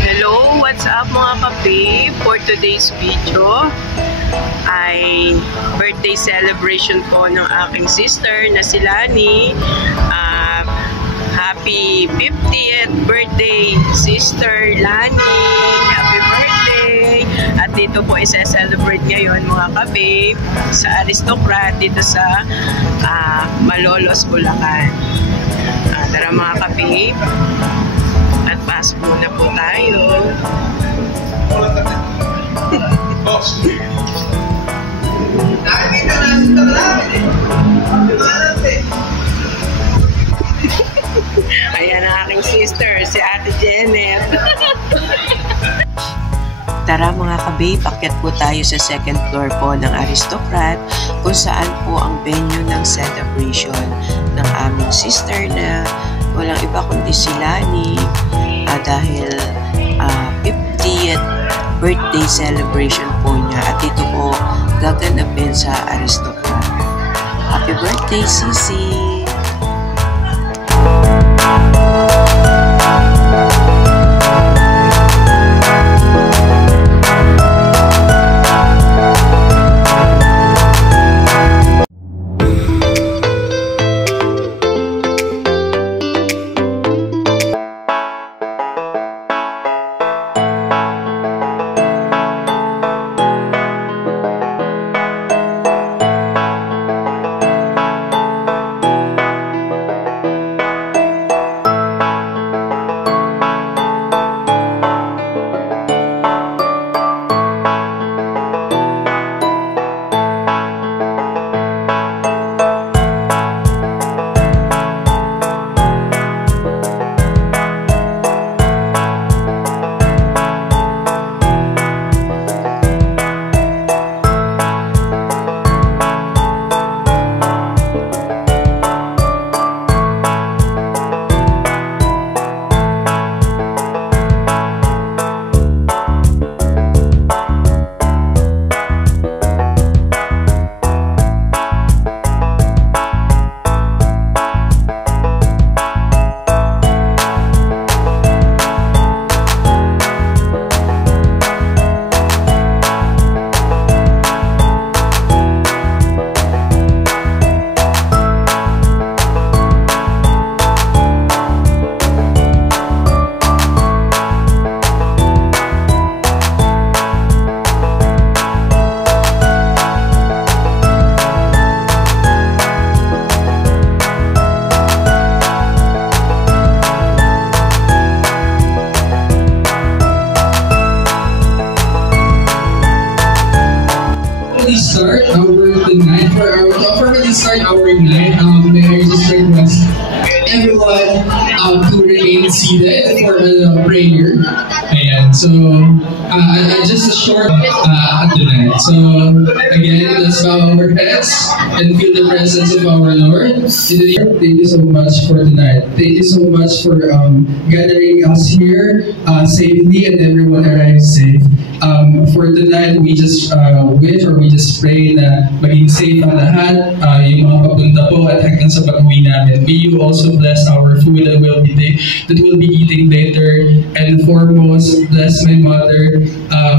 Hello, what's up mga kape? For today's video ay birthday celebration po ng aking sister na si Lani. Happy 50th birthday, Sister Lani! Happy birthday! At dito po isa-celebrate ngayon mga kape sa Aristocrat dito sa Malolos, Bulacan. Tara mga kape, at pasok muna po tayo. Nakikita na sa namin eh. Ayan ang aking sister, si Ate Janet. Tara mga kabe, pakyat po tayo sa second floor po ng Aristocrat kung saan po ang venue ng celebration ng aming sister na walang iba kundi si Lani dahil 50th birthday celebration po niya at dito po gaganapin sa Aristocrat. Happy birthday, Sisi! Start our night. May I just request everyone to remain seated for the prayer. Ayan, so just a short tonight. So again, let's bow our heads and feel the presence of our Lord. Thank you so much for tonight. Thank you so much for gathering us here safely and everyone arrives safe. For tonight, we just wish or we just pray na maging safe ang lahat, yung mga papunta po at hanggang sa pag-uwi namin. May you also bless our food that we'll be eating later, and foremost, bless my mother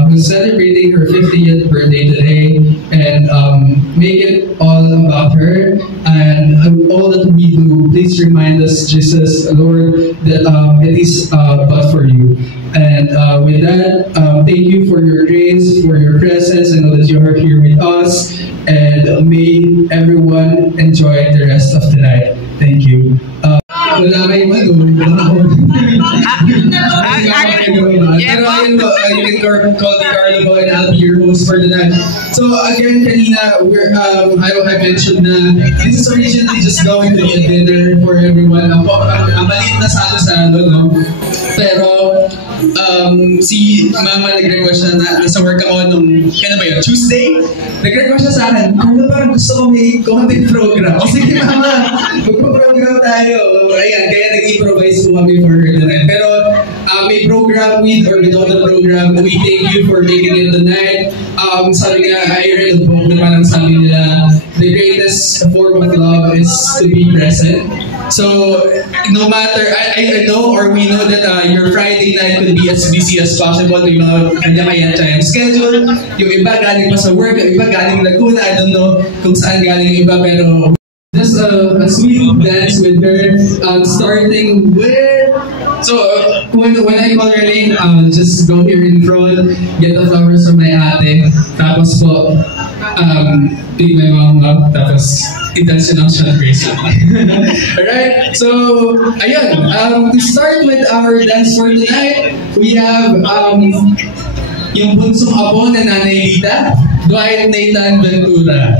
who's celebrating her 50th birthday today, and make it all about her, and all that we do, please remind us, Jesus, Lord, that it is but for you. And with that, thank you for your grace, for your presence. I know that you are here with us, and may everyone enjoy the rest of the night. Thank you. Wala kayong Pero ayun po, you can call me Carlo and I'll be your host for tonight. So again, kanina, I mentioned na this is originally just going to be a dinner for everyone. Ang maliit na salo-salo, no? Pero si Mama nag-request siya na nasa work ako nung, kaya ba yun, Tuesday? Nag-request siya sa akin, Carlo, parang gusto ko may content program. O sige Mama, magpo-program tayo. Ayan, kaya nag-improvise po kami for her tonight. Pero may program with or without the program, we thank you for making it tonight. Sabi nga, I read a book na parang sabi nila, the greatest form of love is to be present. So, no matter, I know or we know that your Friday night could be as busy as possible. May mga kanya-kanya tayong schedule. Yung iba galing pa sa work, yung iba galing Laguna. I don't know kung saan galing yung iba, pero just a sweet dance with her, starting with... So, when I call her name, just go here in front, get the flowers from my ate, tapos po, pick my mom up, tapos i-dance yun ang siya grace. Alright, so, ayun, to start with our dance for tonight, we have yung bunsong apo na Nanay Lita, Dwight Nathan Ventura.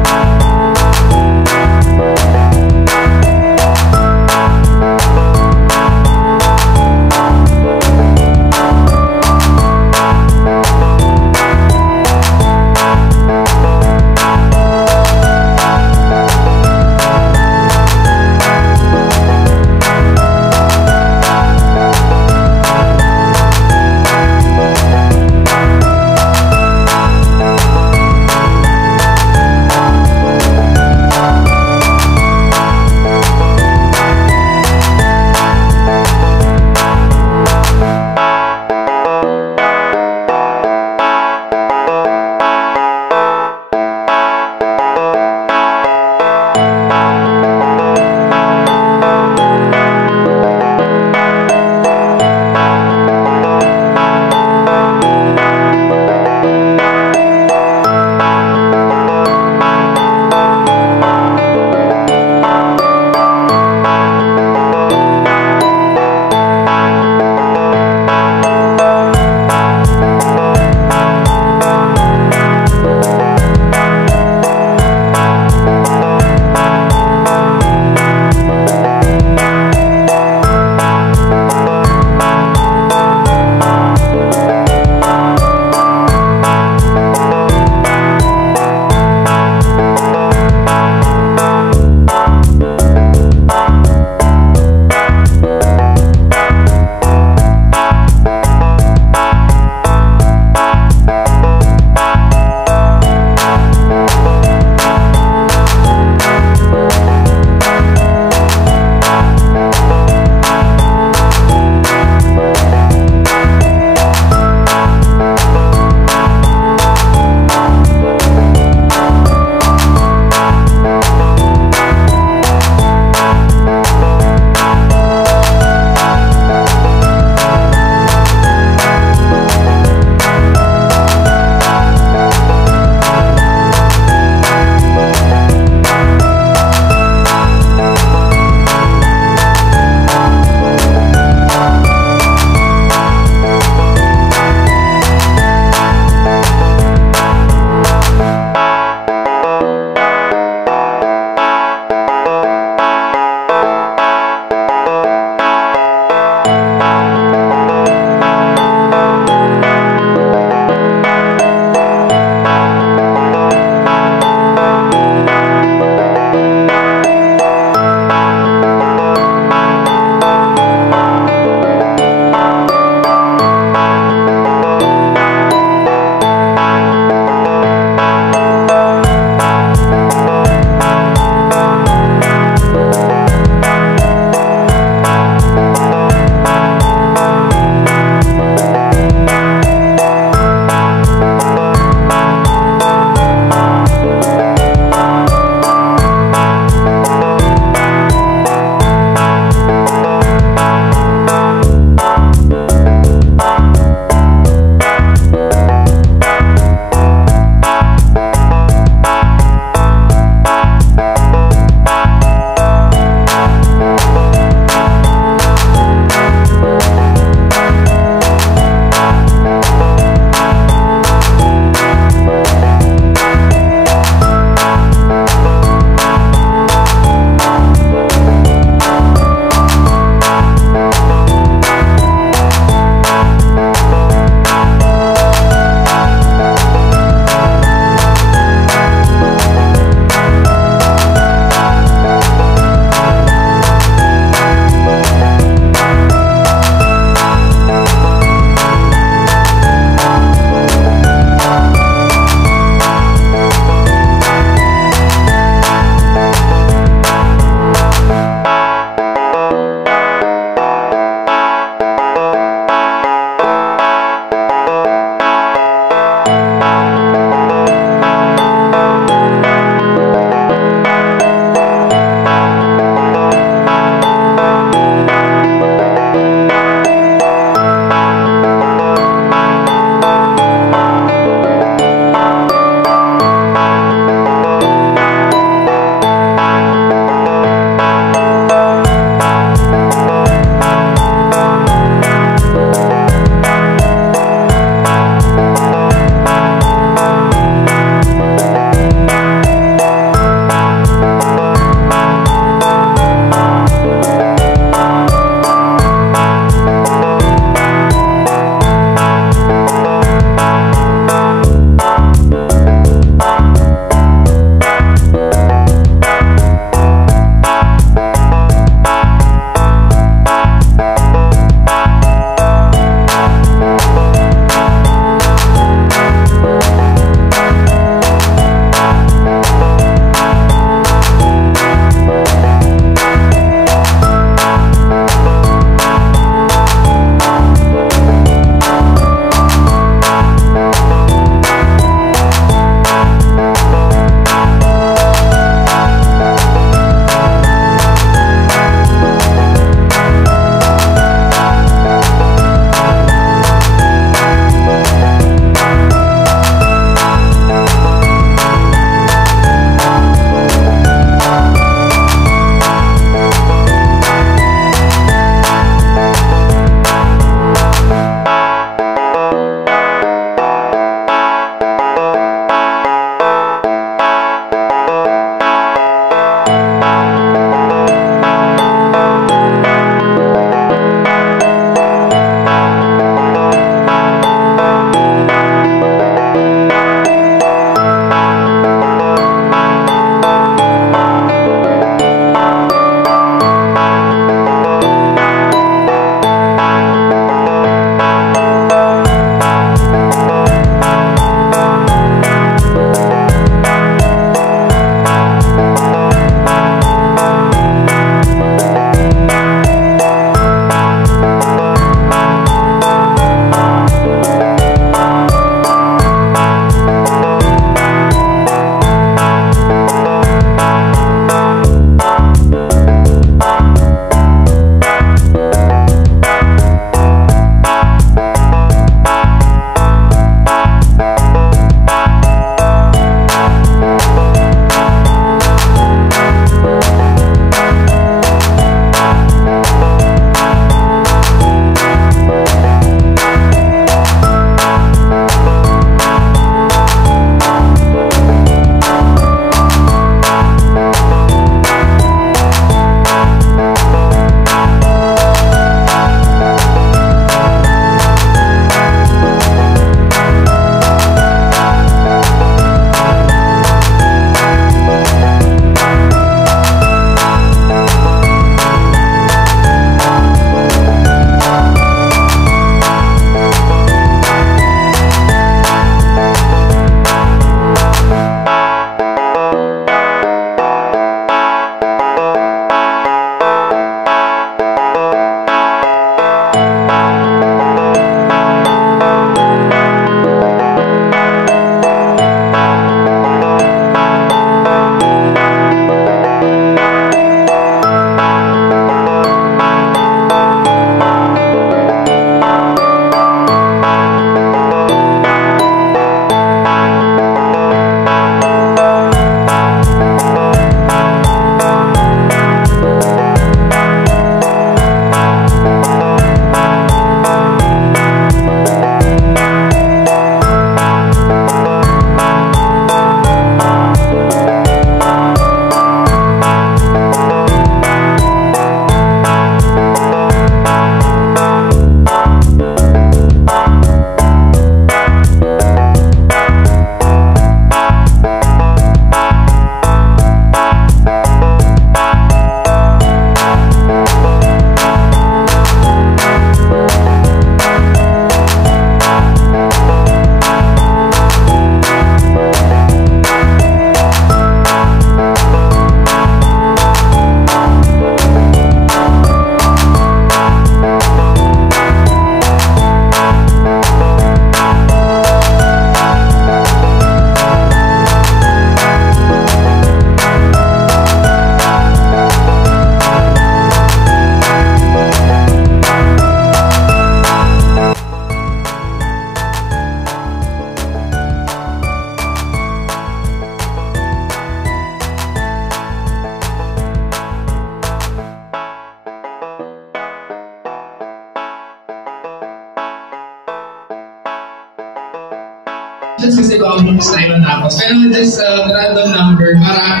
Just kasi almost time na tapos. Pero just random number para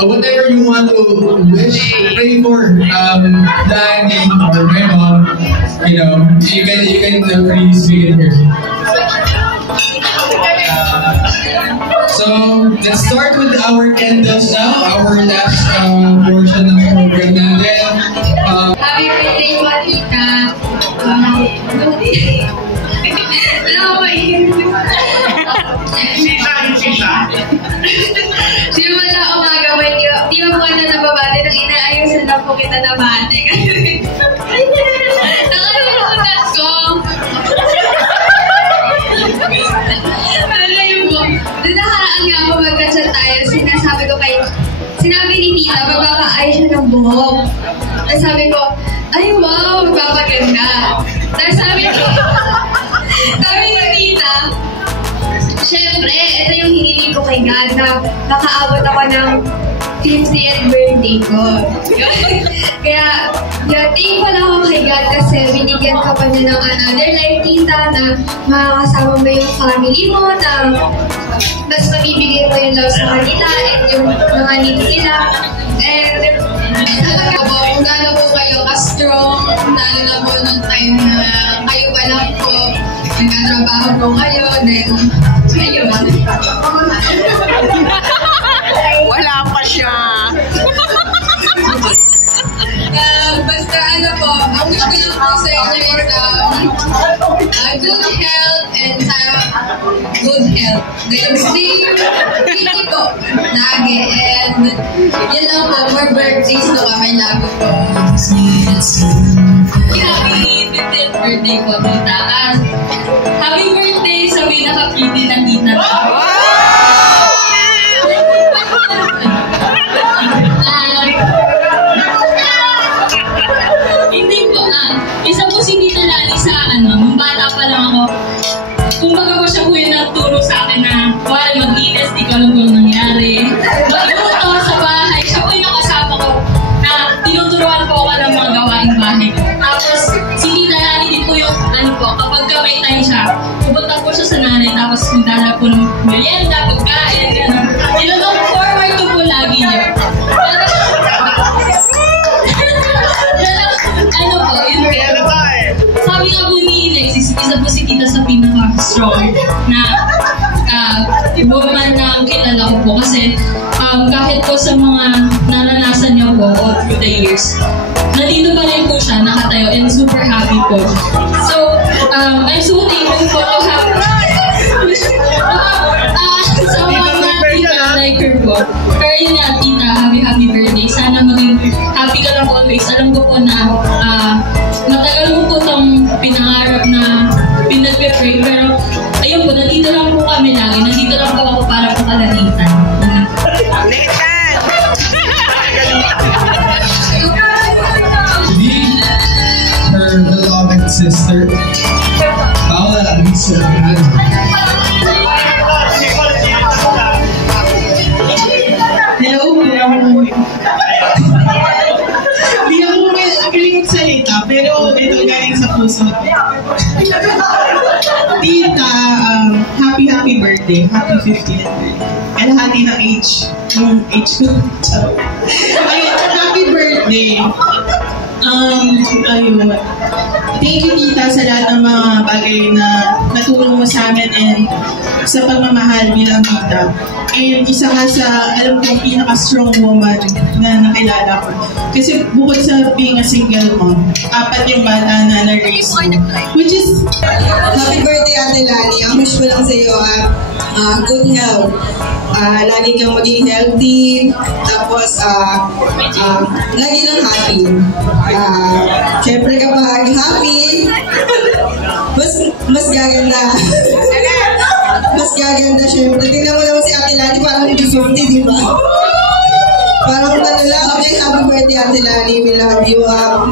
whatever you want to wish, pray for Danny or my mom, you know, you can really speak it here. So let's start with our candles now, our last portion of the program natin. Happy birthday po, tita. Simula umaga mo, di ba po na nababate nang inaayusan na po kita na bate. Nakalimutan ko. Ano yun po? Nanahaan nga po magkachat tayo. Sinabi ni tita, magpapaayos siya ng buhok. Tapos sabi ko, ay wow, magpapaganda. Tapos sabi ni tita, syempre, ito yung hiniling ko kay God na nakaabot ako ng 50th birthday ko. Kaya, thankful ako kay God kasi binigyan ka pa niya ng another life, tita, na makakasama mo yung family mo, na mas mabibigay mo yung love sa kanila and yung mga needs nila. And, talaga po, kung gano'n po kayo ka-strong, lalo na po nung time na kayo pa lang po, nagkatrabaho po kayo, then, ayun. Wala pa siya. Basta ano po, ang wish ko lang po sa inyo is good health and good health. Then stay healthy po lagi. And yun lang po, more birthdays to kami lagi po. Happy 50th birthday po, tita. Happy birthday sa pinaka-pretty na tita. Hindi po, isa po si Tita Lali sa nung bata pa lang ako. Kumbaga po siya po yung nagturo sa akin na while mag-inis, di ko alam kung nangyari. Magluto sa bahay, siya po yung nakasama ko na tinuturuan po ako ng mga gawaing bahay. Tapos si Tita Lali din po yung kapag may time siya, pupunta po siya sa nanay, tapos magdala po ng merienda, pagkain, gano'n. Look forward to po lagi niyo. Sabi nga po ni Lexis, isa po si tita sa pinaka-strong na woman na kilala ko po. Kasi kahit po sa mga naranasan niya po all through the years, nandito pa rin po siya, nakatayo, and super happy po. So, I'm so thankful po to have sa mga tita like her po. Pero yun nga, tita, happy birthday. Sana maging happy ka lang always. Alam ko po na matagal mo po itong pinangarap na pinag-pray. Pero ayun po, nandito lang po kami lagi. Nandito lang po ako para po kalalitan. Litan! Lead her beloved sister, Paula Lisa. Hello po. Hindi ako magaling magsalita, pero ito galing sa puso. Tita, happy birthday. Happy 50th birthday. Kalahati ng age. Yung age ko. Ayun, happy birthday. Ayun. Thank you, tita, sa lahat ng mga bagay na natulong mo sa amin and sa pagmamahal bilang tita. And isa ka sa, alam ko, pinaka-strong woman na nakilala ko. Kasi bukod sa being a single mom, 4 yung bata na na-raise mo. Which is... Happy birthday, Ate Lani. Ang wish ko lang sa iyo, good health. Lagi kang maging healthy. Tapos, lagi lang happy. Siyempre kapag happy, mas gaganda. Mas gaganda, syempre. Tingnan mo naman si Ate Lani, parang hindi 50, di ba? Parang kanila, okay, happy birthday, Ate Lani. We love you.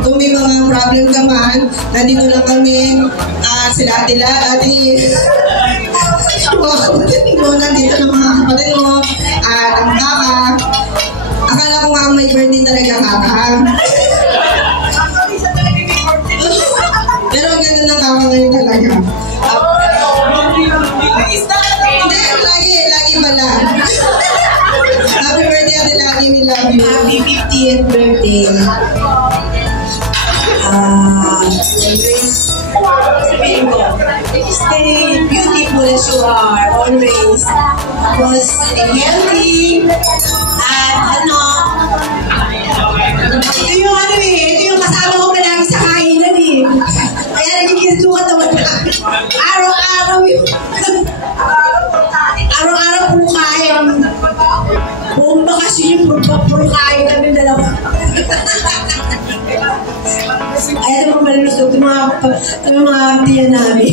Kung may mga problem ka man, nandito lang kami. Sila Ate Lani. Nandito ng mga kapatid mo. Ang kaka. Akala ko nga may birthday talaga kaka. Pero ang ganda ng kaka ngayon talaga. love you. Happy 50th birthday. Stay beautiful as you are, always. Tapos, stay healthy. At ito yung kasama ko palagi sa kainan eh. Kaya nagkikilto ka naman na. Araw-araw yung... Araw-araw puro kain. Buong bakasyon yung puro kain kami dalawa. Ayaw naman malusog yung mga tiyan namin.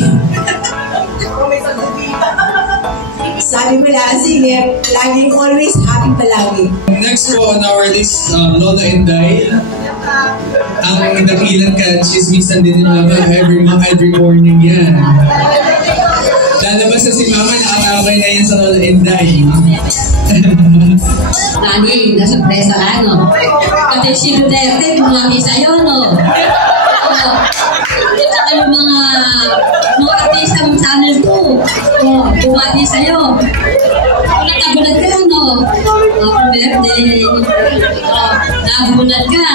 Sabi mo lang, sige, laging always happy palagi. Next po on our list, Lola Inday. Ang dakilan ka, chismisan din nila every morning yan. Lalabas na si Mama, nakatawag na yan sa Lola Inday. Nani, nasurpresa ka, no? Pati si Duterte, bumaki sa'yo, no? Kita kayo mga artista ng channel ko. Bumaki sa'yo. Nakagulat ka, no? Happy birthday. Nakagulat ka.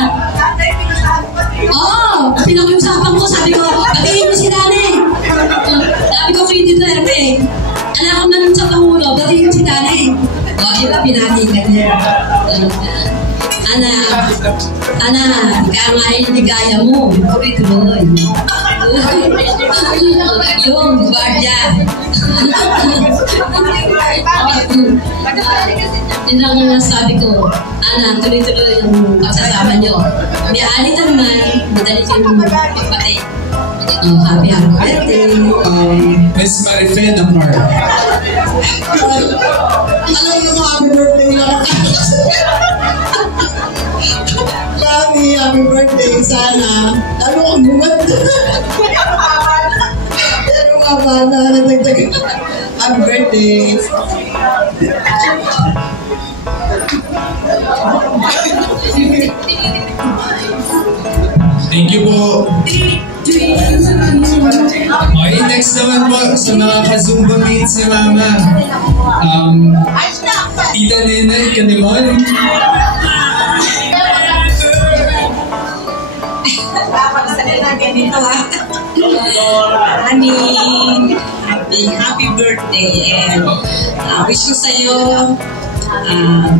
Pinakiusapan ko, sabi ko, batiin mo si Dani. Sabi ko, kay Duterte, anak ko man sa Pangulo, batiin mo si Dani. Iba pinating ka niya. Ana, kaya nga yung ligaya mo. Tuloy-tuloy. Yung guardia. Yun lang ang sabi ko. Ana, tuloy-tuloy yung pagsasama nyo. May alitan man, madali kayong magpatay. Happy birthday. Miss Marifel Nakar. Alam mo yung happy birthday na happy birthday. Sana lalo kang bumanda. Lalo ka ba na nagtagtag. Happy birthday. Thank you po. Okay, next naman po sa mga ka-Zumba mates ni Mama. Tita Nene Canimon. Honey, happy birthday and wish ko sa'yo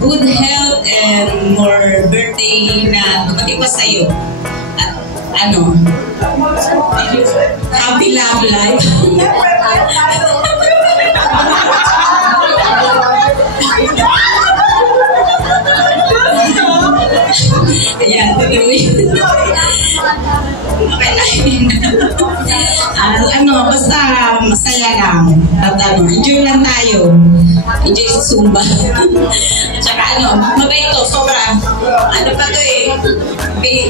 good health and more birthday na dumating pa sa'yo. At happy love life. Ayan, tuloy. Okay lang. Basta masaya lang. At enjoy lang tayo. Enjoy sa Zumba. At saka mabait to, sobra. Pa to eh.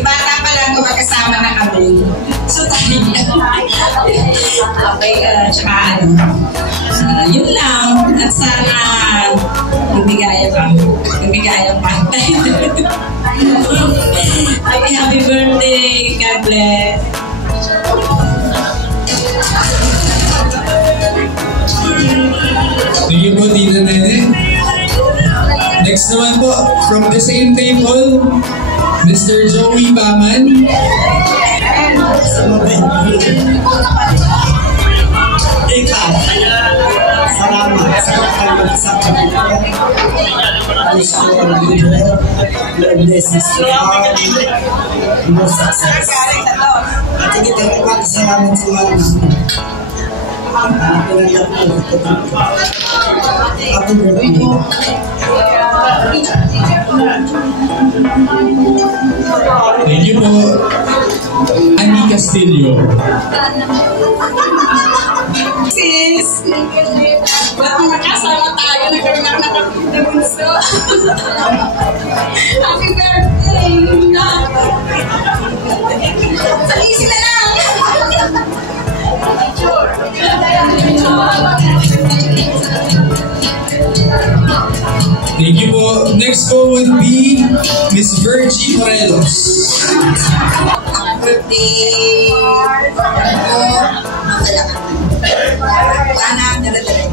Bata pa lang kung magkasama na kami. So tayo. Okay, tsaka yun lang. At sana magbigaya pa. Happy birthday. God bless. Thank you po, Tita Nene. Next naman po, from the same table, Mr. Joey Baman. Ikaw, salamat sa pagkakasama. Wish ko ang good health, Lord bless us to all, more success. At higit ang pagkakasalamat sa mga happy birthday. Thank you po, Annie Castillo. Sis, nakasama tayo, nagkaroon na bunso. Happy birthday! Sa easy na lang! Thank you po. Next po would be Miss Virgie Morelos. Birthday! Sana birthday!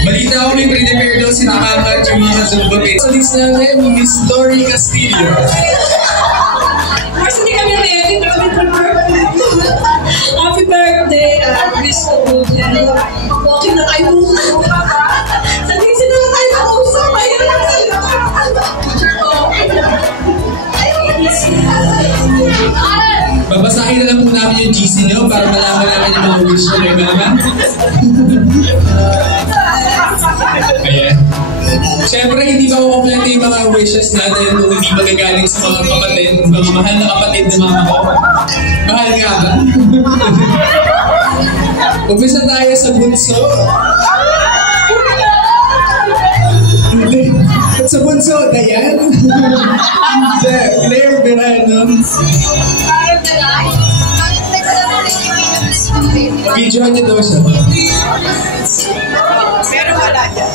Balita ko may pre-prepare daw si Mama at yung mga Zumba mates. So, this natin, Miss Tori Castillo. Kasi hindi kami ready, pero kami prepare. Happy birthday, Miss Tori. Walking na tayo bukas. Sabi kasi na tayo nakausap. Ayun lang sa'yo. Babasahin na lang po namin yung GC nyo para malaman namin yung mga wish nyo kay Mama. Ayan. Siyempre, hindi pa kukomplete yung mga wishes natin kung hindi magagaling sa mga kapatid, mga mahal na kapatid na Mama ko. Mahal nga ba? Umpisa tayo sa bunso. At sa bunso, Dayan. Claire Verano. Video niya daw siya. Pero wala dyan.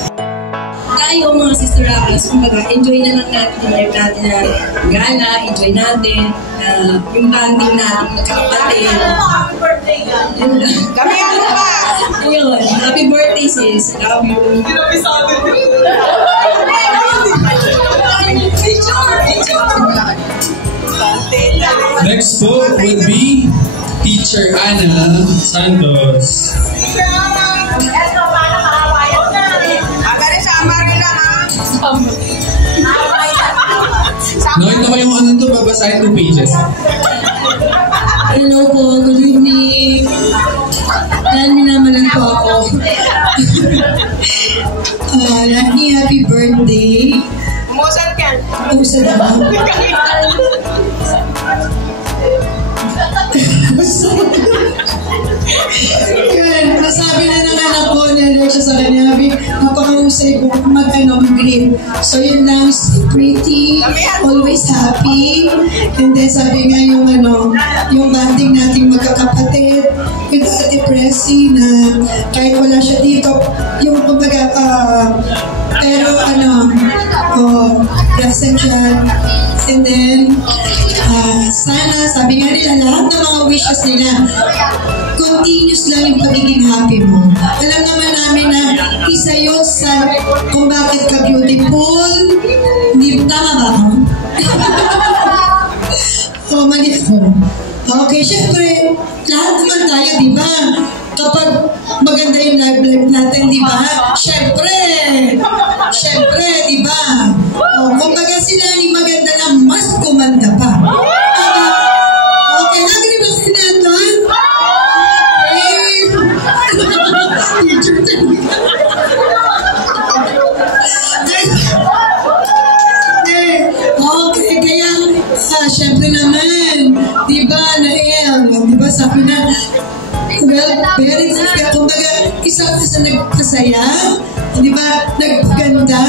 Tayo mga Sister Rakas, kumbaga, enjoy na lang natin yung life natin na gala, enjoy natin, yung banding natin magkakapatid. Happy birthday ka! Kami ano pa! Ayun, happy birthday sis, love you. Next po would be Teacher Ana Santos. Nakita ko yung ano to, babasahin 2 pages. Hello po, good evening. Lani naman po ako. Lani, happy birthday. Umusad ka! Umusad ako. Yun, nasabi na ng anak ko, nalala siya sa kanya, napakahusay ko mag-greet. So yun lang, stay pretty, always happy. And then sabi nga yung yung banding nating magkakapatid, with Ate Pressy na kahit wala siya dito, yung kumbaga, pero present siya. And then, sana, sabi nga nila, lahat ng mga wishes nila, continuous lang yung pagiging happy mo. Alam naman namin na isa yun sa kung bakit ka beautiful. Hindi, tama ba ako? Mali ako. Okay, syempre, lahat naman tayo, di ba? Kapag maganda yung life natin, di ba? Syempre, di ba? Kumbaga sila ni maganda na mas kumanda pa. Okay, agree ba sila doon? Okay, kaya syempre naman, di ba, Nael, di ba, sabi na, well, very good. Kumbaga, isa sa nagpasaya, di ba, nagpaganda,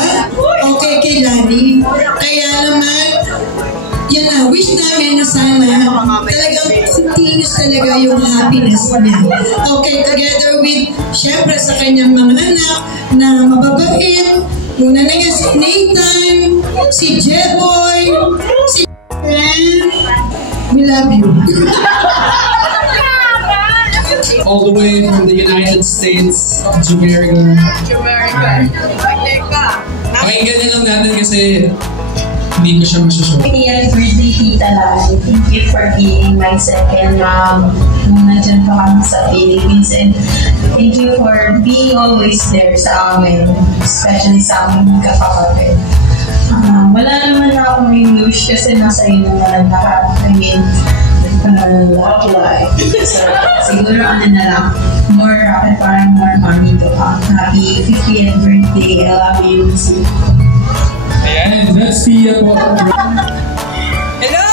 okay, kay Lani. Kaya naman, yan na, wish namin na sana talagang continuous talaga yung happiness niya. Okay, together with, syempre, sa kanyang mga anak na mababait, muna na nga si Nathan, si Jeboy, si we love you. All the way from the United States of Jamaica. Pakinggan na lang natin kasi hindi ko siya masushow. Happy birthday, Tita Lani. Thank you for being my second mom nung nandyan pa kami sa Philippines. And thank you for being always there sa amin, especially sa aming kapatid. Wala naman na akong wish kasi nasa iyo naman lahat. I mean, love life. So, siguro ano na lang, more rocket, parang more money to come. Happy 50th birthday. I love you. Ayan, that's Tia po. Hello!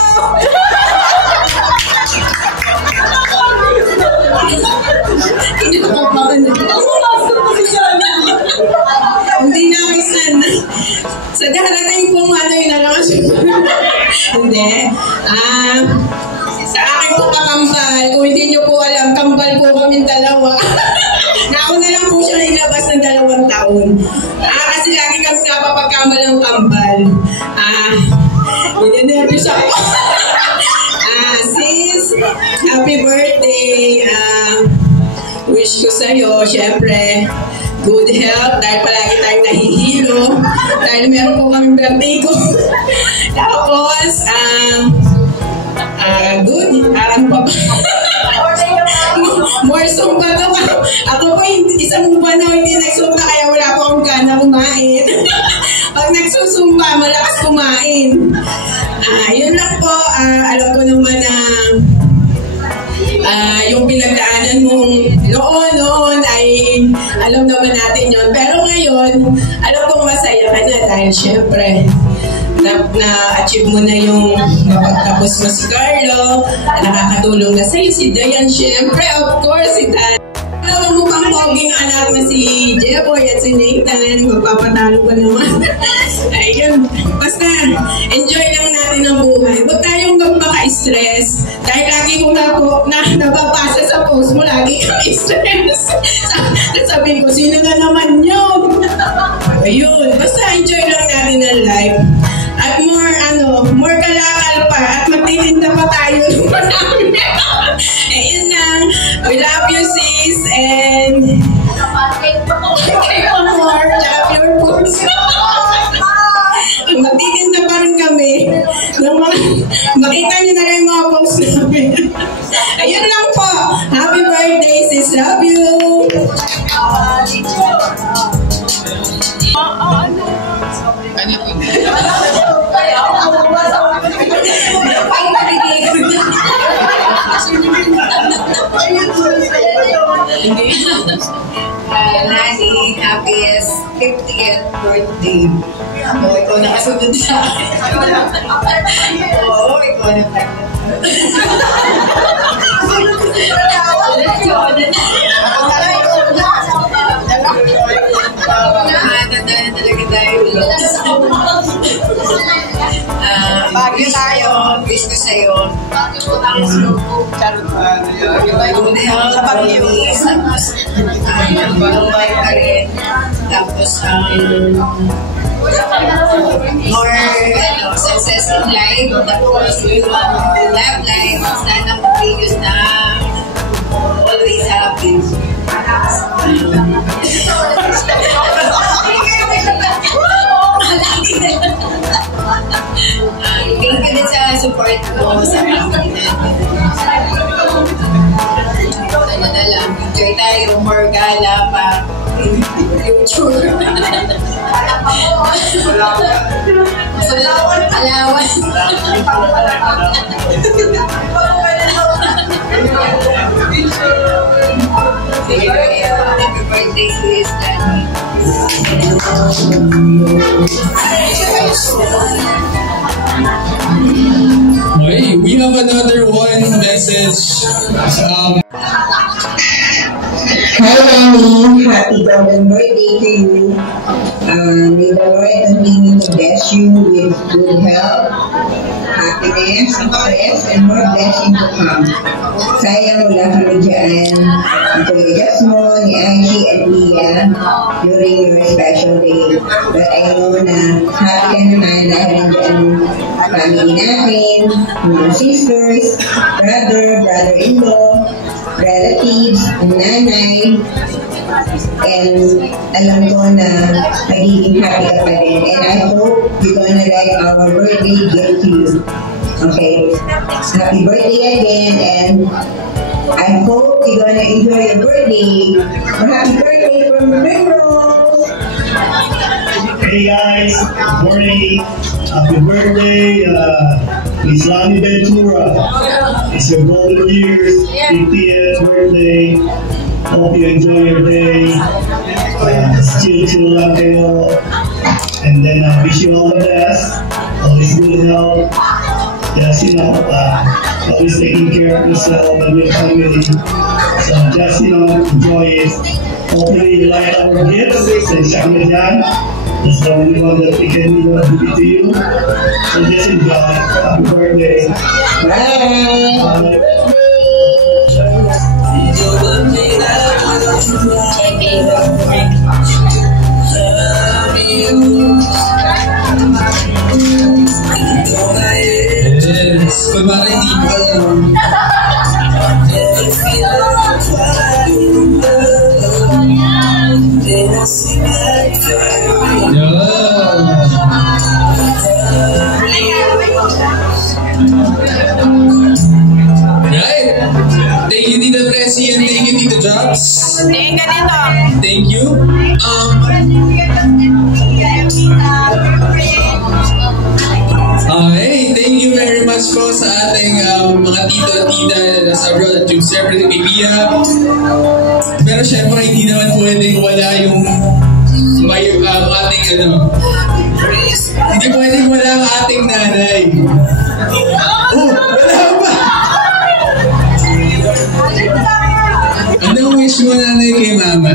Hindi na ako sana. Sa darating pong yun na lang siya. Hindi. Sa akin po kakambal, kung hindi nyo po alam, kambal po kami dalawa. Nauna na lang po siya ilabas ng 2 taon. Kasi lagi kami napapagkambal ng kambal. Nervous ako. Sis, happy birthday. We wish ko sa'yo, syempre, good health, dahil palagi tayong nahihilo, dahil meron po kaming birthday ko. Tapos, good, ano pa ba? More sumba to. Ako po, isang buwan na hindi nagsumba, kaya wala po akong gana kumain. Pag nagsusumba, malakas kumain. Yun lang po, alam ko naman na yung pinagdaanan mong noon ay alam naman natin yun. Pero ngayon, alam kong masaya ka na dahil syempre, na-achieve mo na yung napagtapos mo si Carlo, nakakatulong na sa'yo si Dayan, syempre, of course, si Dan. Alam mo pang poging anak na si Jeboy at si Nathan, magpapatalo pa naman. Ayun, basta enjoy lang natin ang buhay. Huwag tayong magpaka-stress dahil lagi ko nababasa sa post mo, lagi kang stress. Sabihin ko, sino na naman yun? Ayun, basta enjoy lang natin ang life. At more kalakal pa at magtitinda pa tayo ng marami. Ayun lang. We love you, sis. And kayo more. Love your foods. Magtitinda pa rin kami. Makita nyo na lang yung mga posts namin. Ayun lang po. Happy birthday, sis. Love you. Nani, happiest 50th birthday. Ikaw nakasunod sa akin. Oo, ikaw na pa. Talaga tayo. Bagyo tayo. Wish ko sa'yo. Good health, mabuhay ka rin. Tapos, more success in life. Tapos, love life. Sana mag-videos na always happy. Thank you din sa support mo sa family natin. Ano na lang, enjoy tayo, more gala pa in future. Alawan. Happy birthday, sis. Okay, we have another one message. Hi, Danny. Happy golden birthday to you. May the Lord continue to bless you with good health, happiness, success, and more blessings to come. Sayang wala kami dyan. Ito yung Jasmine, ni Angie, and Leah during your special day. But I know na happy ka naman dahil nandiyan family natin, mga sisters, brother-in-law, relatives, nanay, and alam ko na magiging happy ka pa rin. And I hope you're gonna like our birthday gift to you. Okay? Happy birthday again, and I hope you're gonna enjoy your birthday. Happy birthday from Primrose! Hey guys, good morning. Happy birthday, Miss Lani Ventura. It's your golden years, 50th birthday. Hope you enjoy your day. Chill lang kayo. And then wish you all the best. Always good health. Just, always taking care of yourself and your family. So just, enjoy it. Hopefully you like our gifts. Since kami dyan, that's the only one that we can give to you. So just enjoy. Happy birthday. Bye. Yes, pag-marinipan. po sa ating mga tito at tita na nasa abroad at yung siyempre kay Pia. Pero syempre hindi naman pwedeng wala yung ating hindi pwedeng wala ang ating nanay. Oh, wala ba? Anong wish mo nanay kay mama?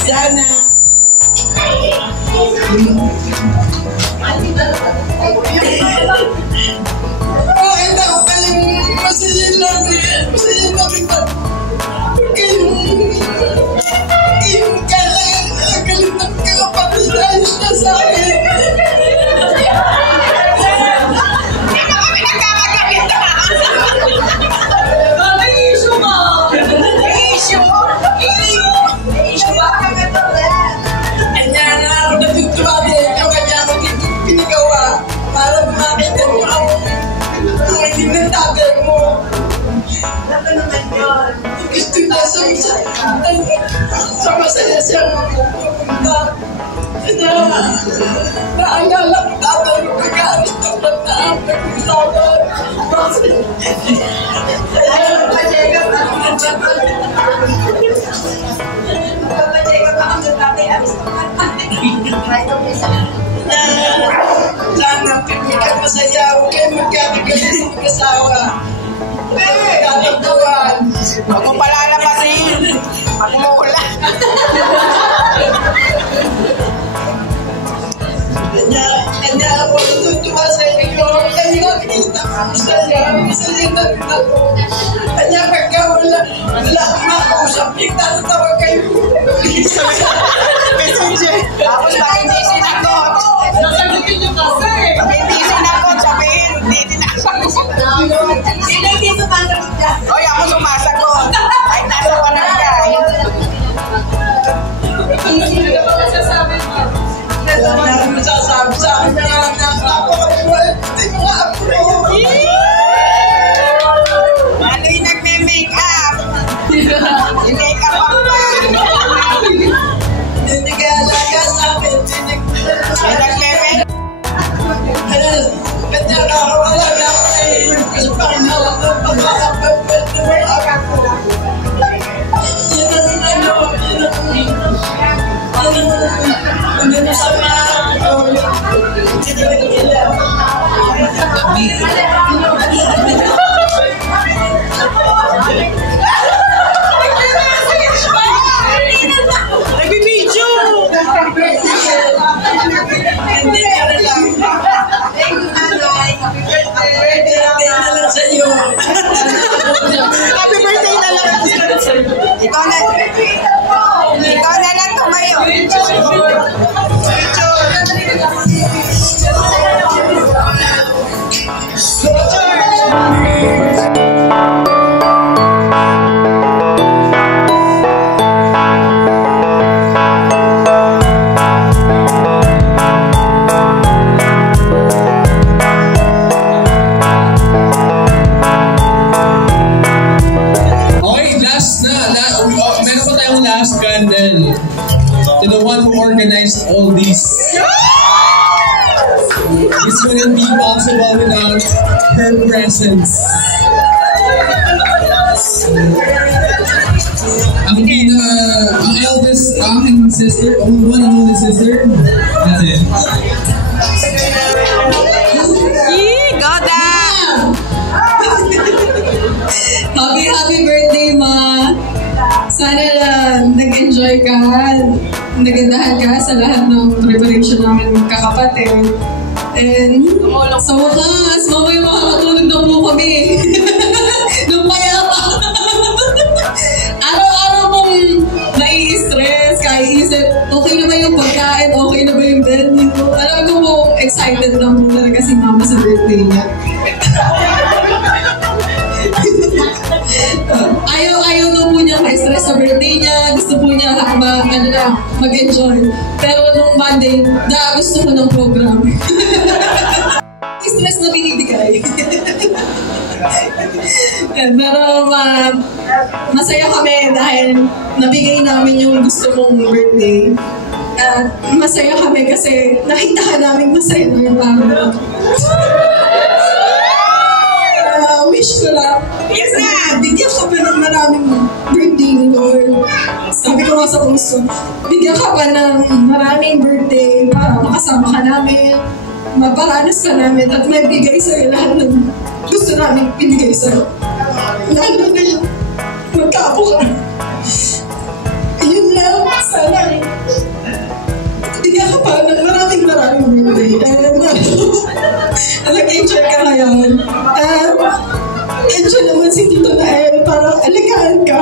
Sana. Oh, ito ako paling masaya lang ba? Kayong galit ng kapatid ayos na sa akin. Hindi na kami nagkakagamit na. May issue mo. Issue ba? Kanya na ako natutuwa din. Yung kanya ako pinagawa para makita niyo ang hindi ng tatay mo. Ano naman yun? Gusto niya sa masaya siya pupunta. Naalala ko tatay ko kagalit ng bataan nag-usapan. Sana pipilikan masaya. Huwag kayo magkakagalit sa mag-asawa. Kakatuan. Huwag mo palalabasin. Magmula. Kanya ako natutuwa sa inyo. Kanya nakikita ko masaya na ako. Kanya pagka wala akong makausap, nagtatatawa kayo. Messenger. Tapos ba hindi sinagot? Sasagutin niyo kasi. Hindi sinagot, sabihin, hindi sinagot. Sino hindi sumasagot dyan? Oy, ako sumasagot. Ay, nasa panagay. Hindi ka ba masasabi mo? Wala akong masasabi sa akin na nakakapagawal. Hindi mo nga ako. Ano yung nagme-make up? I-make up ako ba? Hindi ka alaga sa akin. Nagme-make up? Kanya nakawala na ako kayo. Kasi pakinawa ko pagkakapagpapit na may akak ko. Yan ang hindi mo sa mga nagbibidyo! Hindi ka na lang. Happy birthday na lang sa iyo. Happy birthday na lang sa iyo. Ikaw na lang tumayo. To the one who organized all this. This wouldn't be possible without her presence. Ang eldest aking sister, one and only sister. That's it. Goda! Happy birthday, Ma! Sana nag-enjoy ka, nagandahan ka sa lahat ng preparation namin magkakapatid. And sa wakas, mamaya makakatulog na po kami. Nung payapa. Araw-araw mong nai-stress, kaiisip, okay na ba yung pagkain, okay na ba yung venue. Alam ko po, excited lang po talaga si Mama sa birthday niya. Ayaw na po niya ka-stress sa birthday mag-enjoy. Pero nung Monday, gusto ko ng program. Stress na binibigay. Pero masaya kami dahil nabigay namin yung gusto mong birthday. At masaya kami kasi nakita ka namin masaya na yung mama. Wish ko lang. Yes na! Bigyan ka pa ng maraming birthday ni Lord. Sabi ko nga sa puso, bigyan ka pa ng maraming birthday para makasama ka namin, maparanas ka namin, at may bigay sa'yo lahat ng gusto namin ibigay sa'yo. Lalo na yung magkapo ka. Yun lang, sana. Bigyan ka pa ng maraming birthday. Nag-enjoy ka ngayon. Enjoy naman si Tito Nael para alagaan ka.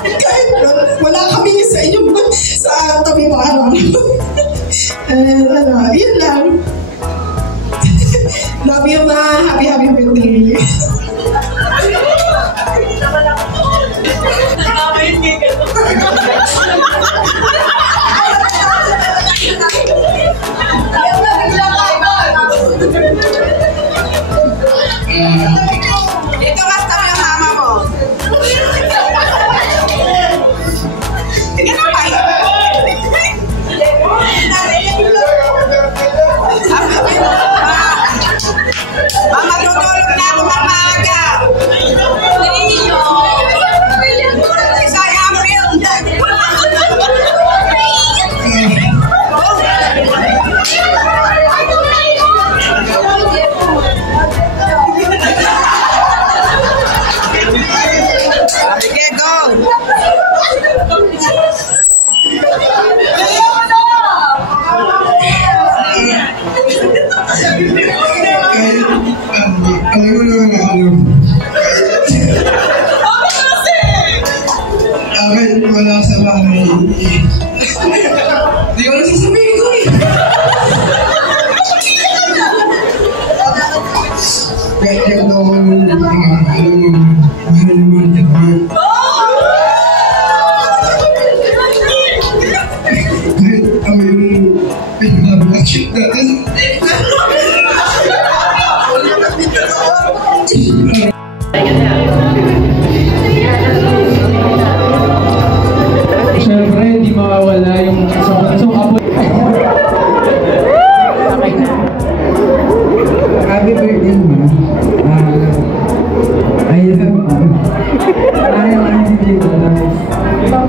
Kahit wala kami sa inyong sa tabi mo araw. Yun lang. Love you, ma. Happy birthday. Dito basta yung mama mo. Tingnan pa yun. Mama, tutulog na ako ng maaga. Isaya mo yun. Sige, go! Kahit wala sa bahay, di ko na sasabihin ko eh. Kahit yung ako nung alam mo, mahal naman yung heart. Kahit ako yung pinag-check natin. Siyempre, hindi mawawala yung isang apo. Happy birthday, ma.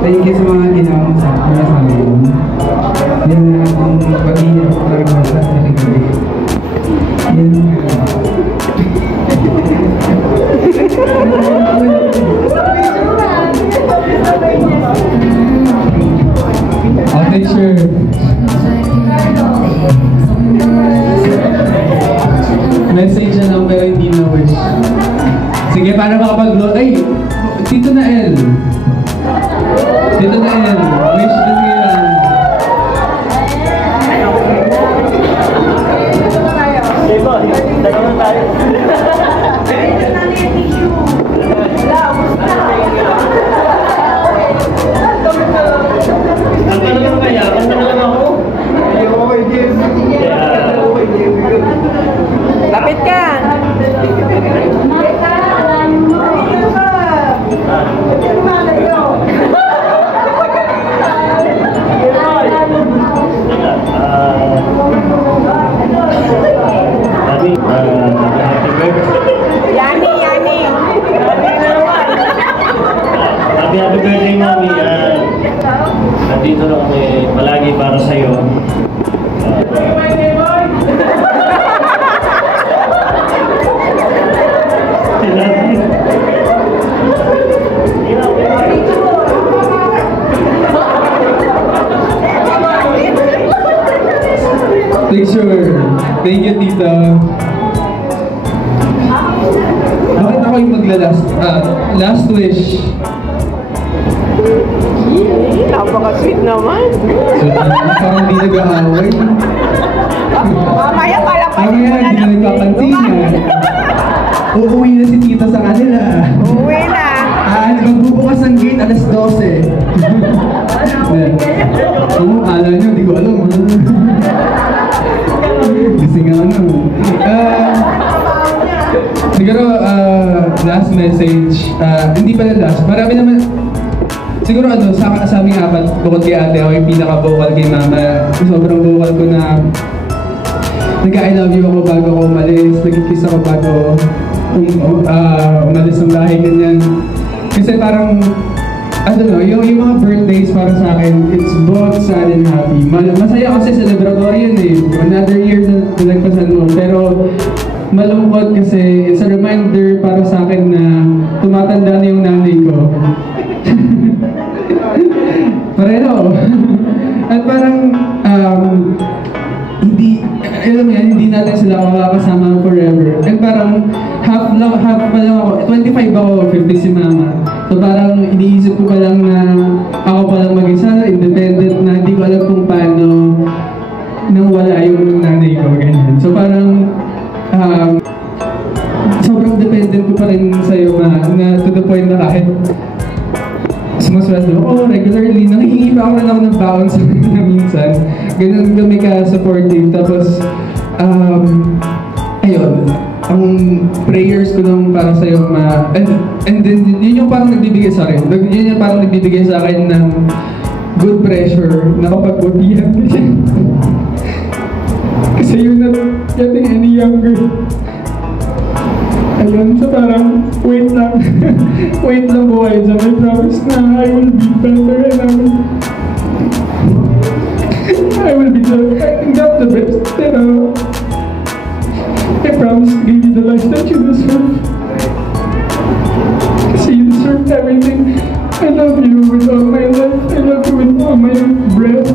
Thank you sa mga ginawa mo sa amin. Yan na ang pag-iingat ko talaga sa gabi. I'll take sure. Message na lang pero hindi na wish. Sige, para makapag-load. Ay! Tito Nael! Tito Nael! Wish na siya. Diba? Dalawa tayo. Ang talagang kaya? Ang talagang ako? Lapit ka! Happy birthday, Mami. Nandito lang kami palagi para sa'yo. Picture. Thank you, Tita. Bakit ako yung last wish? Napaka-sweet naman. Parang hindi nag-aaway. Mamaya pala pa hindi na nagkakantina. Uuwi na si Tita sa kanila. Uuwi na. Magbubukas ng gate alas 12. Oo, kala nyo, di ko alam. Kasi nga ano. Siguro, last message. Hindi pala last. Marami naman. Siguro ano, sa aming apat, bukod kay ate, ako yung pinaka-vocal kay mama. Sobrang vocal ko na nag-I love you ako bago ako umalis. Nag-kiss ako bago umalis ng bahay, ganyan. Kasi parang, I don't know, yung mga birthdays para sa akin, it's both sad and happy. Masaya kasi celebratory yun eh. Another year na nagpasan mo. Pero malungkot kasi it's a reminder para sa akin na tumatanda na yung nanay ko. Pareho. At parang, hindi natin sila makakasama forever. And parang, half pa lang ako, 25 ako, 50 si mama. So parang, iniisip ko pa lang na ako pa lang mag-isa, independent na, hindi ko alam kung paano nang wala yung nanay ko, ganyan. So parang, sobrang dependent ko pa rin sa'yo, ma, na to the point na kahit sumasweldo ako regularly, nangihingi pa ako rin ako ng baon sa kanya minsan. Ganun kami ka-supportive. Tapos, ayun, ang prayers ko lang para sa'yo, ma, and then, yun yung parang nagbibigay sa akin. Yun yung parang nagbibigay sa akin ng good pressure na kapag-ubihan. Kasi you're not getting any younger. Ayun, so parang, wait lang buhay dyan. I promise na I will be better and I will be not the best, pero I promise to give you the life that you deserve. Kasi you deserve everything. I love you with all my life. I love you with all my breath.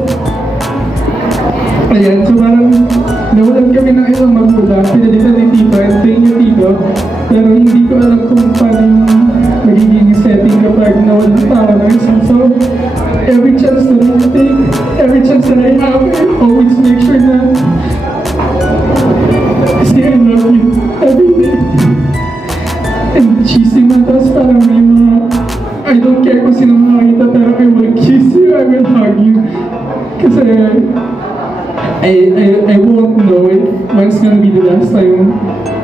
Ayan, so parang nawalan kami ng isang magulang, pinalitan ni Tito, and thank you, Tito. Pero hindi ko alam kung paano yung magiging setting kapag nawalan pa ako ng isang. So, every chance that I take, every chance that I have, I always make sure na say I love you every day. And cheesy man, tapos parang may mga, I don't care kung sino makakita, pero I will kiss you, I will hug you. Kasi, I won't know it when it's gonna be the last time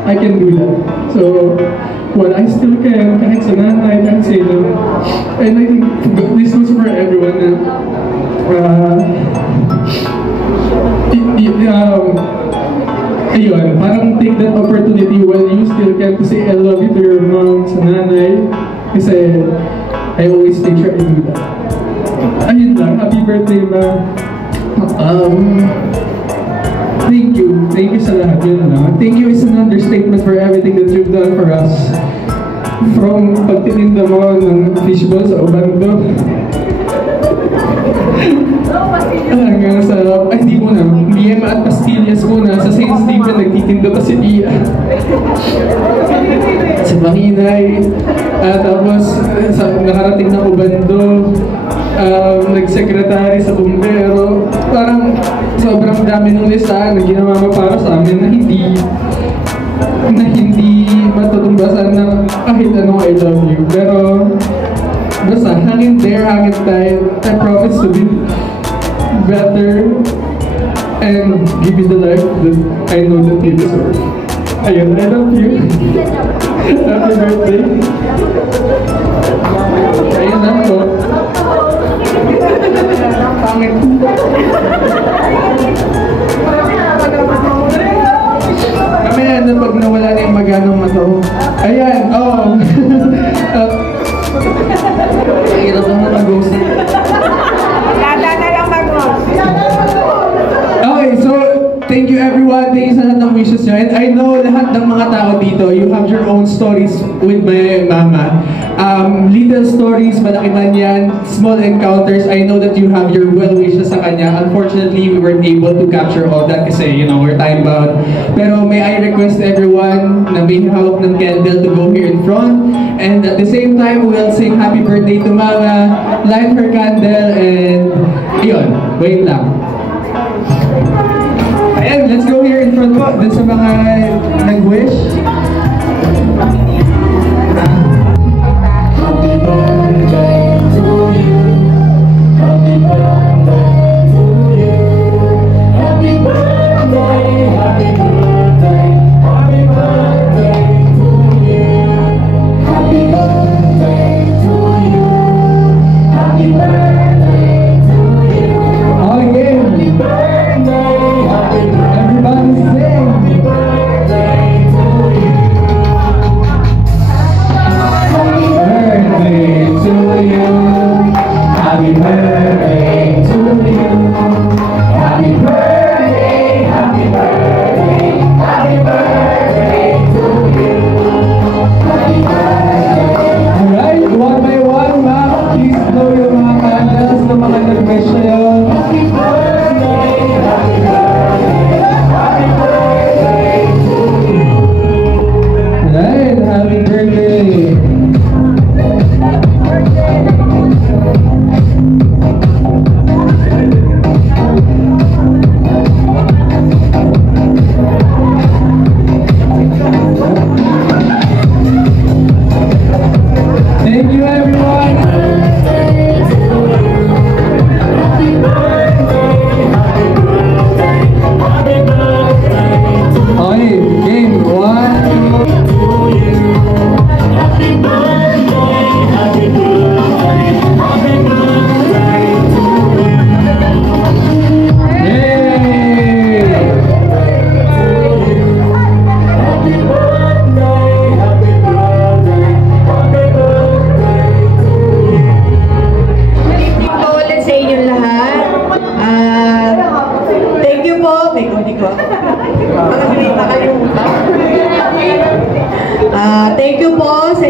I can do that. So, well, I still can, kahit sa nanay, kahit sa ino. And I think this goes for everyone na, ayun, parang take that opportunity while you still can to say I love you to your mom, sa nanay. Kasi, I always make sure I do that. Ayun lang, happy birthday, ma. Thank you sa lahat, yun lang. Thank you is an understatement for everything that you've done for us. From pagtitinda mo ng fishball sa Obando. Hanggang sa, hindi muna, Miema at Pastillas muna, sa St. Stephen nagtitinda pa si Pia. Sa Mahinay, tapos nakarating na Obando, nag-secretary sa bumbero. Parang sobrang dami ng listahan na ginawa mo para sa amin na hindi matutumbasan na kahit anong I love you. Pero basta hangin there, hangin tayo. I promise to be better and give you the life that I know that you deserve. Ayun, I love you. Happy birthday. Ayun lang po. Pangit. Kami na pag nawala na yung maganong mata. Ayan, oh. Hirap naman mag-ghost. Lada na lang mag-ghost. Okay, so thank you everyone. Thank you sa lahat ng wishes nyo. And I know lahat ng mga tao dito, you have your own stories with my mama. Little stories, malaki man yan, small encounters. I know that you have your well wishes sa kanya. Unfortunately, we weren't able to capture all that kasi, you know, we're time bound. Pero may I request everyone na may hawak ng candle to go here in front. And at the same time, we'll sing happy birthday to mama, light her candle, and yun, wait lang. Ayan, let's go here in front po, dun sa mga nag-wish. Happy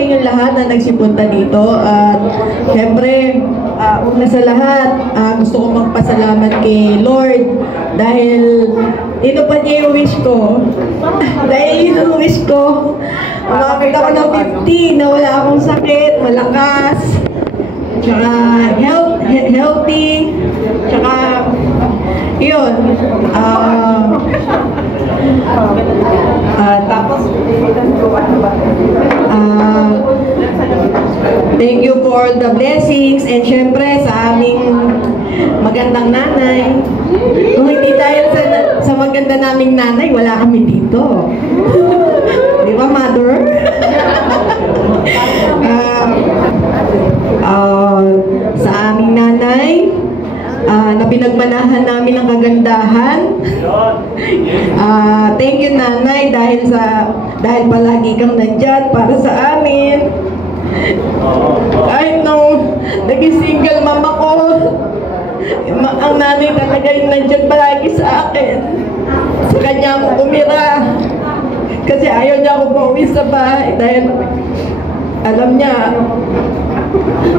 inyong lahat na nagsipunta dito. At syempre, una sa lahat, gusto ko magpasalamat kay Lord dahil tinupad niya yung wish ko. Dahil yun ang wish ko. Makakit ako ng 50 na wala akong sakit, malakas, tsaka healthy, tsaka yun. Tapos thank you for the blessings and syempre sa aming magandang nanay. Kung hindi dahil sa maganda naming nanay, wala kami dito. Di ba, mother? Sa aming nanay, na pinagmanahan namin ang kagandahan. Thank you, nanay, dahil palagi kang nandyan para sa amin. Kahit nung naging single mama ko, ang nanay talaga yung nandyan palagi sa akin. Sa kanya ako umira. Kasi ayaw niya ako pauwi sa bahay dahil alam niya,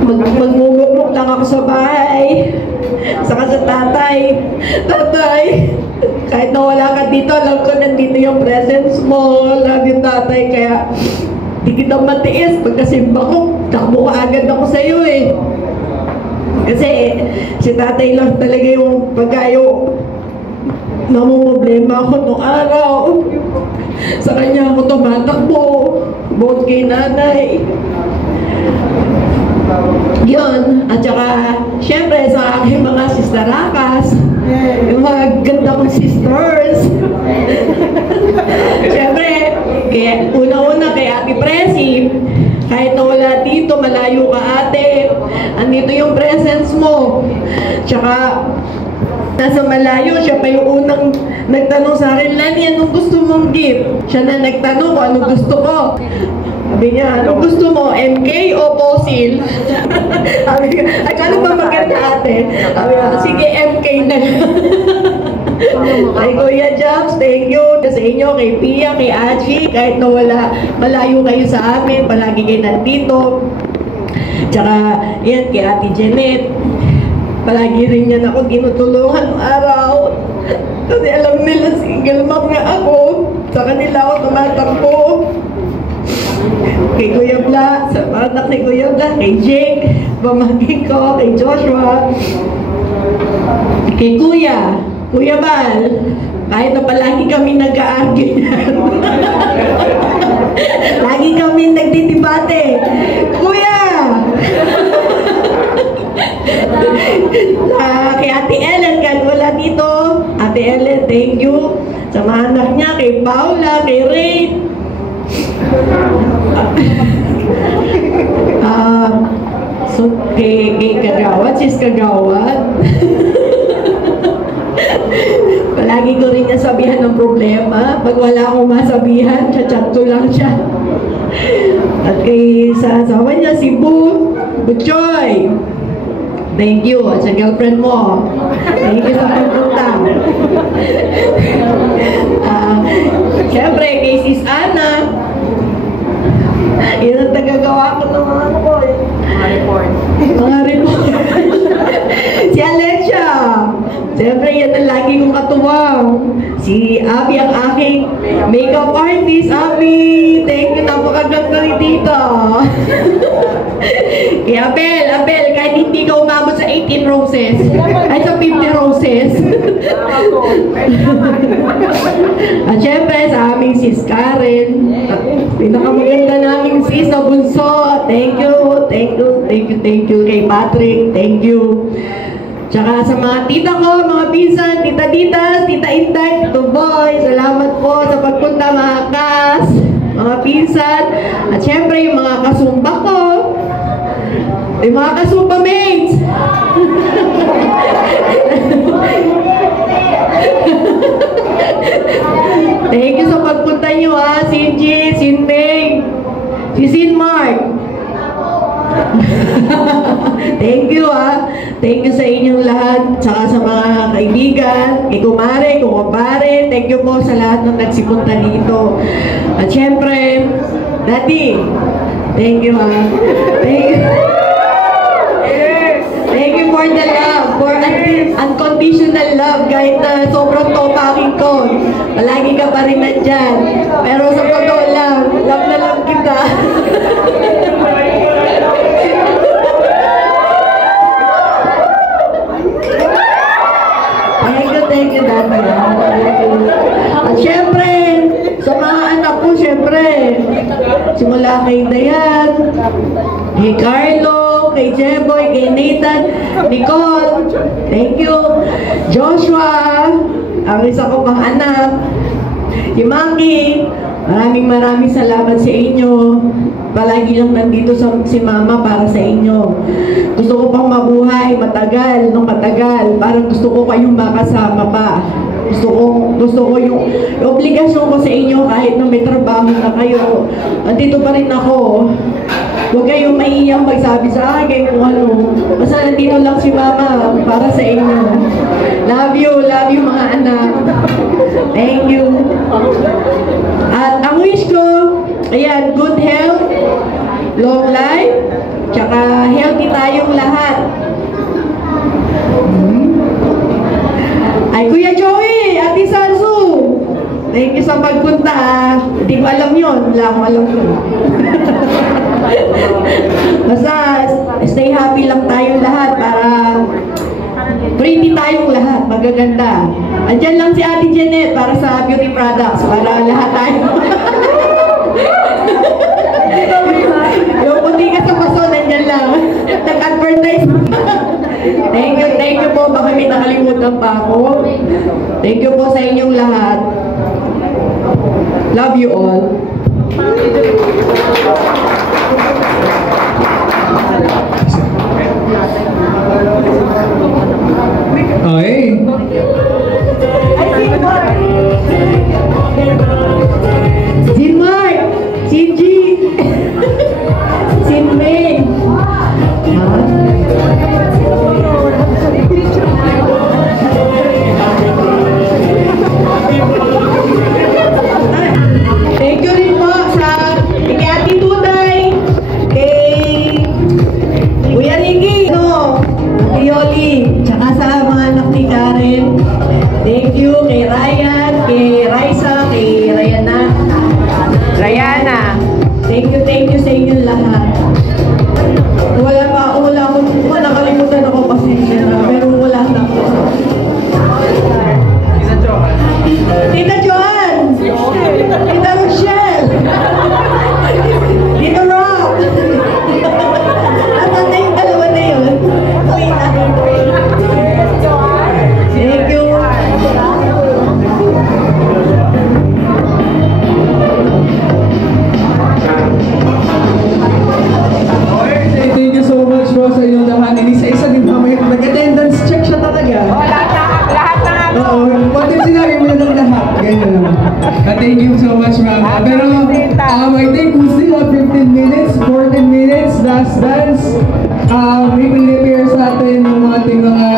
magmumukmuk lang ako sa bahay. Saka sa tatay, kahit nawala ka dito, alam ko nandito yung presence mo. Love you, tatay, kaya di kita matiis. Pagkasimba ko, takbo ka agad ako sa'yo eh. Kasi si tatay lang talaga yung pagkayo namumblema ako nung araw. Sa kanya ako tumatakbo, both kay nanay. Yun, at saka syempre sa aking mga sisterakas, yung mga ganda kong sisters. Syempre, una-una kay Ate Presi, kahit nawala dito, malayo ka ate, andito yung presence mo. Tsaka nasa malayo, siya pa yung unang nagtanong sa akin, Lani, anong gusto mong gift? Siya na nagtanong ko, anong gusto ko? Sabi niya, anong gusto mo, MK o fossil? Sabi niya, ay, ano ba maganda ate? Sabi niya, sige, MK na lang. Kay Kuya Jobs, thank you. Sa inyo, kay Pia, kay Achi, kahit nawala, malayo kayo sa amin, palagi kayo nandito. Tsaka, yan, kay Ate Janet. Palagi rin yan ako tinutulungan araw. Kasi alam nila, single mom nga ako. Sa kanila ako tumatakbo. Kay Kuya Bla, sa anak ni Kuya Bla, kay Jake, pamangkin ko, kay Joshua, kay Kuya Bal, kahit na palagi kami nag-a-argue yan. Lagi kami nagtitibate. Kuya! Kay Ate Ellen, kahit wala dito, Ate Ellen, thank you. Sa mga anak niya, kay Paula, kay Ray. So, kay Kagawad, sis Kagawad. Palagi ko rin niya sabihan ng problema. Pag wala akong masabihan, chat ko lang siya. At kay sa asawa niya, si Butchoy. Thank you. At sa girlfriend mo. Thank you sa pagpunta. Siyempre, kay sis Ana. Yan ang tagagawa ko ng mga ano ko eh. Mga report. Si Alexia. Siyempre, yan ang lagi kong katuwang. Si Abby ang aking makeup artist. Abby, thank you. Napakaganda ni Tita. Kay Abel, kahit hindi ka umabot sa 18 roses, ay sa 50 roses. At syempre, sa aming sis Karen, at pinakamaganda naming sis na bunso. Thank you. Kay Patrick, thank you. Tsaka sa mga tita ko, mga pinsan, tita Ditas, tita Inday, tito Boy, salamat po sa pagpunta mga kas, mga pinsan. At syempre, yung mga kasumba ko, yung mga kasumba mates. Thank you sa pagpunta nyo ha, Sinji, Sinmeng, si Sinmark. Thank you ha. Thank you sa inyong lahat. Saka sa mga kaibigan, kay kumare, kumpare. Thank you po sa lahat ng nagsipunta dito. At syempre, Daddy, Thank you, ha. Thank you. Thank you for the love, for unconditional love. Kahit na sobrang topaking ko, palagi ka pa rin nandyan. Pero sa totoo lang, love na love kita. Thank you, Daddy. At syempre, sa mga anak ko, syempre, simula kay Dayan, kay Carlo, kay Jeboy, kay Nathan, Nicole, thank you. Joshua, ang isa ko pang anak, si Maki, maraming salamat sa inyo. Palagi lang nandito si Mama para sa inyo. Gusto ko pang mabuhay, matagal, parang gusto ko kayong makasama pa. Gusto ko yung obligasyon ko sa inyo kahit na may trabaho na kayo. Andito pa rin ako. Huwag kayong maiyang magsabi sa akin kung ano. Basta nandito lang si Mama para sa inyo. Love you mga anak. Thank you. At ang wish ko, ayan, good health, long life, tsaka healthy tayong lahat. Ay, Kuya Joey, Ate Sansu, thank you sa pagpunta, ha. Hindi ko alam yun, wala akong alam yun. Basta, stay happy lang tayong lahat para pretty tayong lahat, magaganda. Andyan lang si Ate Janet para sa beauty products, para lahat tayo. Yung puti ka sa paso, nandyan lang. Nag-advertise. Thank you po. Baka may nakalimutan pa ako. Thank you po sa inyong lahat. Love you all. Okay. Mark, G, May. Thank you rin po sa kay Ate Tuday, kay Kuya Ricky, Ate Yoli, tsaka sa mga anak ni Karen. Thank you kay Ryan, kay Raisa, kay Rayana. Thank you sa inyo lahat. Wala akong nakalimutan ako pasensya na, pero wala na ako. Tita Joan! Tita Rochelle! Tita Rock! Ano na yung dalawa na yun? Thank you! Thank you so much po sa inyong lahat. Isa-isa din mamaya. Nag-attendance check siya talaga. Lahat na ako. Oo. What if sinabi mo na ng lahat? Ganyan. Thank you so much, Mama. Pero, I think we still have 15 minutes, 14 minutes, last dance. We will prepare sa atin yung ating mga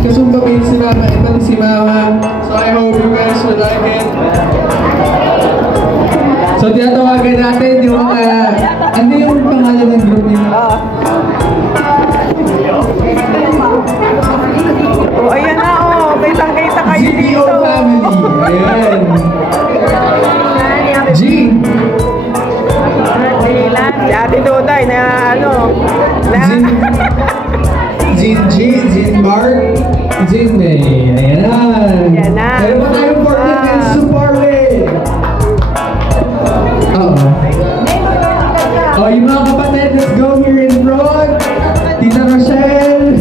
kasumba mates si Mama. Ito si Mama. So, I hope you guys will like it. So, tinatawagan natin yung ano yung pangalan ng group nito? Ayan na, kitang-kita kayo dito. GPO family. Ayan. G. Si Ate Tuday na Zin Mark, Zin May. Ayan. Ayan na. Meron pa tayong 14 minutes to party. Oh, yung mga kapatid, let's go here in front. Tita Rochelle.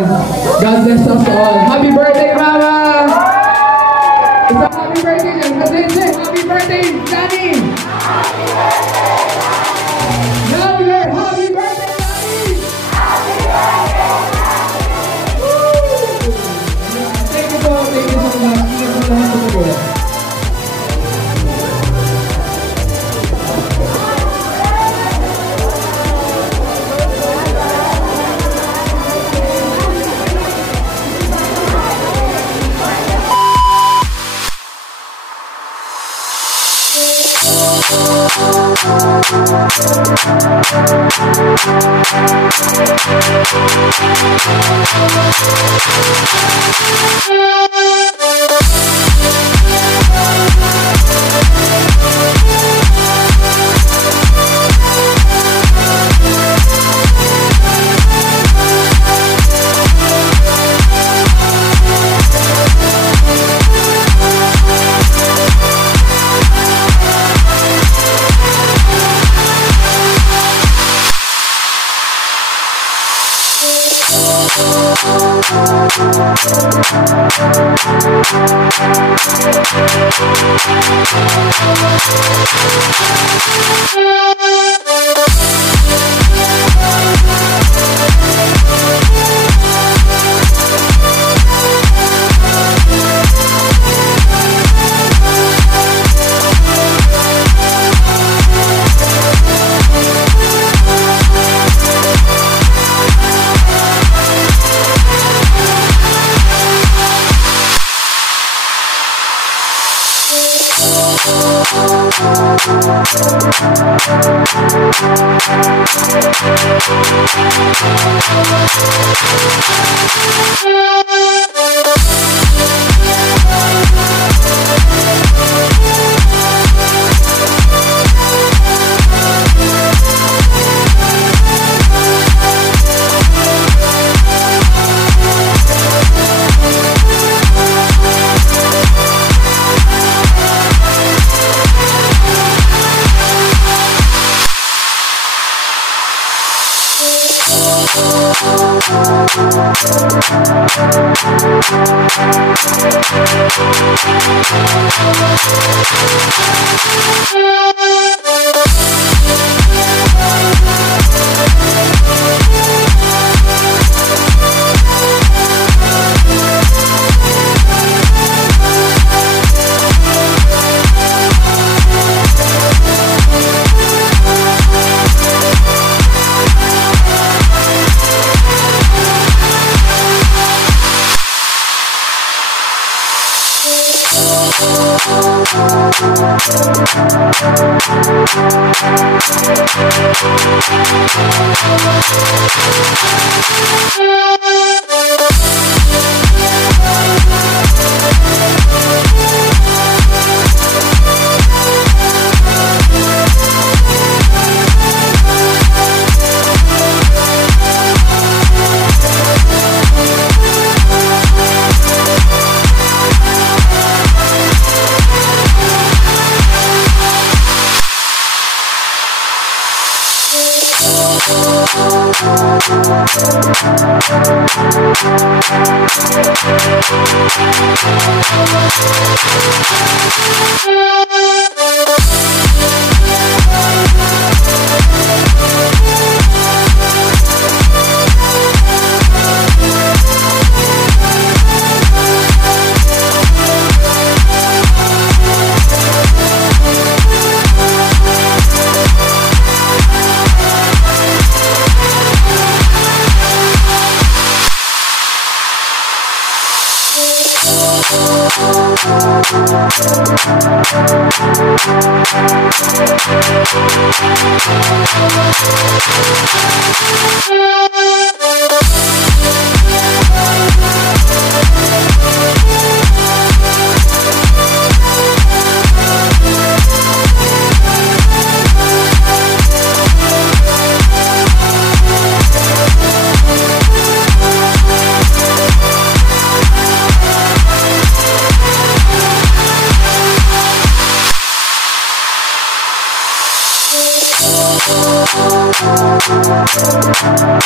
And God bless us all. Happy birthday, Mama! It's a happy birthday dyan. Happy birthday, Johnny! Louder! Happy birthday, Johnny! Thank you so much. Thank you.